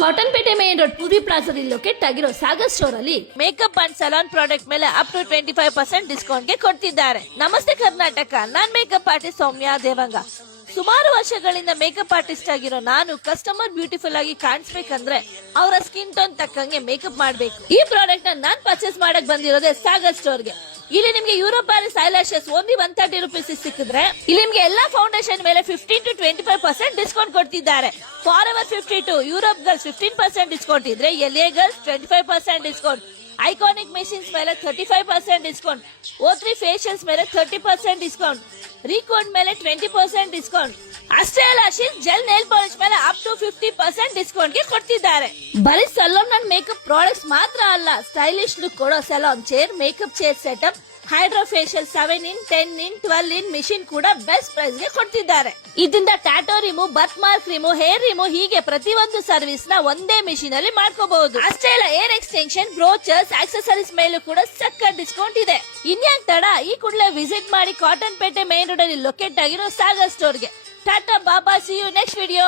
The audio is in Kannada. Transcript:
ಕಾಟನ್ ಪೇಟೆ ಮೇನ್ ರೋಡ್ ಪೂರ್ವಿ ಪ್ಲಾಜಾದಲ್ಲಿ ಲೊಕೇಟ್ ಆಗಿರೋ ಸಾಗರ್ ಸ್ಟೋರ್ ಅಲ್ಲಿ ಮೇಕಪ್ ಅಂಡ್ ಸಲೂನ್ ಪ್ರಾಡಕ್ಟ್ ಮೇಲೆ ಅಪ್ ಟು 25% ಡಿಸ್ಕೌಂಟ್ ಗೆ ಕೊಡ್ತಿದ್ದಾರೆ. ನಮಸ್ತೆ ಕರ್ನಾಟಕ, ನಾನ್ ಮೇಕಪ್ ಆರ್ಟಿಸ್ಟ್ ಸೌಮ್ಯ ದೇವಂಗ. ಸುಮಾರು ವರ್ಷಗಳಿಂದ ಮೇಕಪ್ ಆರ್ಟಿಸ್ಟ್ ಆಗಿರೋ ನಾನು ಕಸ್ಟಮರ್ ಬ್ಯೂಟಿಫುಲ್ ಆಗಿ ಕಾಣಿಸ್ಬೇಕಂದ್ರೆ ಅವರ ಸ್ಕಿನ್ ಟೋನ್ ತಕ್ಕಂಗೆ ಮೇಕಪ್ ಮಾಡ್ಬೇಕು. ಈ ಪ್ರಾಡಕ್ಟ್ ನಾನ್ ಪರ್ಚೇಸ್ ಮಾಡಕ್ ಬಂದಿರೋದೇ ಸಾಗರ್ ಸ್ಟೋರ್ ಗೆ. ಇಲ್ಲಿ ನಿಮ್ಗೆ Europe Paris eyelashes only 130 rupees ಸಿಕ್ಕಿದ್ರೆ ಇಲ್ಲಿ ನಿಮ್ಗೆ ಎಲ್ಲಾ ಫೌಂಡೇಶನ್ ಮೇಲೆ 15 to 25% ಡಿಸ್ಕೌಂಟ್ ಕೊಡ್ತಿದ್ದಾರೆ. For ever 52, Europe girls 15% discount ಇದ್ರೆ ಎಲ್ಎ ಗರ್ಲ್ಸ್ 25% ಡಿಸ್ಕೌಂಟ್, ಐಕಾನಿಕ್ ಮೆಷಿನ್ಸ್ ಮೇಲೆ 35% ಡಿಸ್ಕೌಂಟ್, O3 ಫೇಶಿಯಲ್ಸ್ ಮೇಲೆ 30% ಡಿಸ್ಕೌಂಟ್, ರೀಕೋಡ್ ಮೇಲೆ 20% ಡಿಸ್ಕೌಂಟ್. ಅಷ್ಟೇ ಅಲ್ಲ, ಜೆಲ್ ನೇಲ್ ಪಾಲಿಶ್ ಮೇಲೆ ಅಪ್ ಟು 50% ಡಿಸ್ಕೌಂಟ್ ಗೆ ಕೊಡ್ತಿದ್ದಾರೆ. ಬರೀ ಸಲೂನ್ ಅಂಡ್ ಮೇಕಪ್ ಪ್ರಾಡಕ್ಟ್ಸ್ ಮಾತ್ರ ಅಲ್ಲ, ಸ್ಟೈಲಿಶ್ ಲುಕ್ ಕೊಡೋ salon chair, makeup chair setup, hydro facial 7in, 10in, 12in machine ಕೂಡ ಬೆಸ್ಟ್ ಪ್ರೈಸ್ ಗೆ ಕೊಡ್ತಿದ್ದಾರೆ. ಇದರಿಂದ ಟ್ಯಾಟೋ ರಿಮೂವ್, ಬರ್ತ್ ಮಾರ್ಕ್ ರಿಮೂವ್, ಹೇರ್ ರಿಮೂವ್ ಹೀಗೆ ಪ್ರತಿಯೊಂದು ಸರ್ವಿಸ್ ನ ಒಂದೇ ಮಿಷಿನ್ ಅಲ್ಲಿ ಮಾಡ್ಕೋಬಹುದು. ಅಷ್ಟೇ ಅಲ್ಲ, ಏರ್ ಎಕ್ಸ್ಟೆನ್ಷನ್, ಬ್ರೋಚರ್ಸ್, ಆಕ್ಸೆಸರೀಸ್ ಮೇಲೂ ಕೂಡ ಸಖತ್ ಡಿಸ್ಕೌಂಟ್ ಇದೆ. ಇನ್ಯಾಕ್ ತಡ, ಈ ಕೂಡಲೇ ವಿಸಿಟ್ ಮಾಡಿ ಕಾಟನ್ ಪೇಟೆ ಮೇನ್ ರೋಡ್ ಅಲ್ಲಿ ಲೊಕೇಟ್ ಆಗಿರೋ ಸಾಗರ್ ಸ್ಟೋರ್ ಗೆ. ಟಾಟಾ ಬಾಬಾ, ಸಿ ಯು ನೆಕ್ಸ್ಟ್ ವಿಡಿಯೋ.